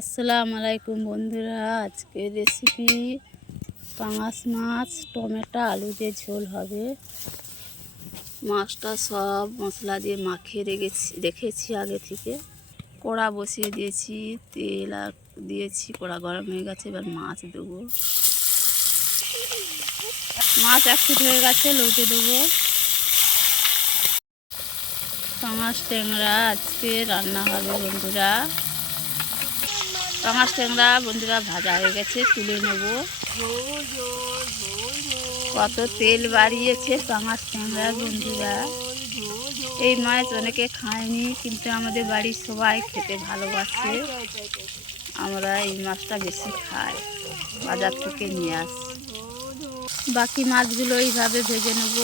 আসসালামু আলাইকুম বন্ধুরা, আজকে রেসিপি পাঙাশ মাছ টমেটো আলু দিয়ে ঝোল হবে। মাছটা সব মশলা দিয়ে মাখিয়ে রেখেছি আগে থেকে। কড়া বসিয়ে দিয়েছি, তেল দিয়েছি, কড়া গরম হয়ে গেছে। এবার মাছ দেবো। মাছ এক ফুট হয়ে গেছে, লৌটে দেবো। পাঙাশ ট্যাংরা আজকে রান্না হবে বন্ধুরা। পাঙাশ ট্যাংরা বন্ধুরা ভাজা হয়ে গেছে, তুলে নেব। কত তেল বাড়িয়েছে পাঙাশ ট্যাংরা বন্ধুরা। এই মাছ অনেকে খায়নি, কিন্তু আমাদের বাড়ির সবাই খেতে ভালোবাসে। আমরা এই মাছটা বেশি খাই, বাজার থেকে নিয়ে আসি। বাকি মাছগুলো এইভাবে ভেজে নেব।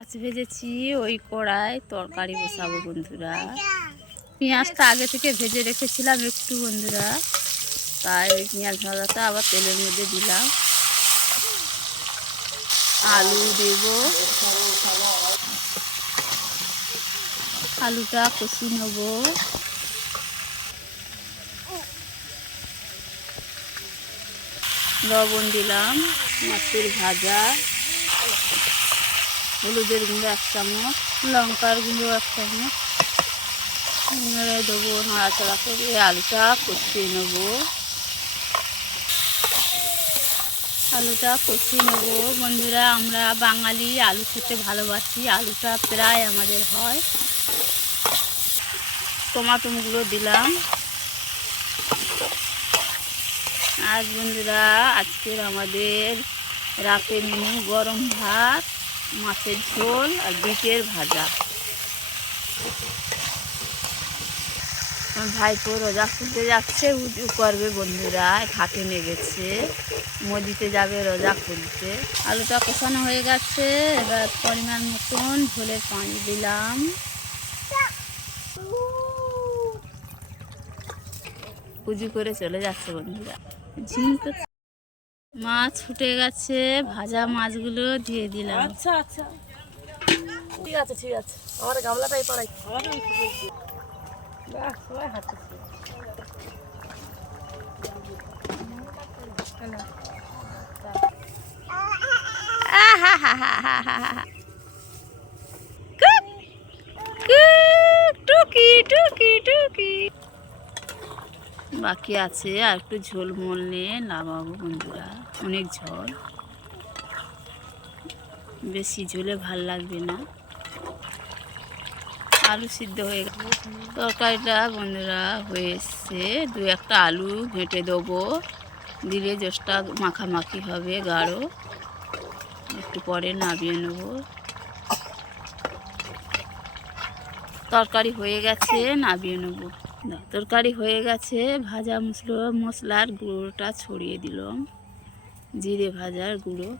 মাছ ভেজেছি, ওই কড়ায় তরকারি বসাবো বন্ধুরা। পেঁয়াজটা আগে থেকে ভেজে রেখেছিলাম একটু বন্ধুরা, তাই ওই পেঁয়াজ ভাজাটা আবার তেলের মধ্যে দিলাম। আলু দেব, আলুটা কষি নেব। লবণ দিলাম, মাছের ভাজা, হলুদের গুঁড়ো 1 চামচ, লঙ্কার গুঁড়ো 1 চামচ নেড়ে দেবো। নাড়াচাড়া করে আলুটা কষিয়ে নেব। আলুটা কষিয়ে নেব বন্ধুরা। আমরা বাঙালি আলু খেতে ভালোবাসি, আলুটা প্রায় আমাদের হয়। টমাটোগুলো দিলাম। আর বন্ধুরা, আজকের আমাদের রাতের মেনু গরম ভাত, মাছের ঝোল আর বিটের ভাজা। ভাইপো রোজা খুলতে যাচ্ছে, উঁচু করবে বন্ধুরা, ঘাটে নেমেছে, মসজিদে যাবে রোজা খুলতে। আলুটা কষানো হয়ে গেছে, এবার পরিমাণ মতন ঝোলের পানি দিলাম। উঁচু করে চলে যাচ্ছে বন্ধুরা। ঝিঙ্ক মাছ ফুটে গেছে, ভাজা মাছগুলো দিয়ে দিলাম। আচ্ছা আচ্ছা, ঠিক আছে ঠিক আছে। আমার গামলাটাই পড়াই। সবাই হাঁটতেছে। টুকি টুকি টুকি বাকি আছে, আর একটু ঝোল মললে নামাবো বন্ধুরা। অনেক ঝোল, বেশি ঝোলে ভাল লাগবে না। আলু সিদ্ধ হয়ে গেছে, তরকারিটা বন্ধুরা হয়ে এসছে। 2-1টা আলু ঘেঁটে দেবো, দিলে জোসটা মাখামাখি হবে গাঢ়। একটু পরে নামিয়ে নেব। তরকারি হয়ে গেছে, নামিয়ে নেব। তরকারি হয়ে গেছে, ভাজা মশলার গুঁড়োটা ছড়িয়ে দিলাম, জিরে ভাজার গুঁড়ো।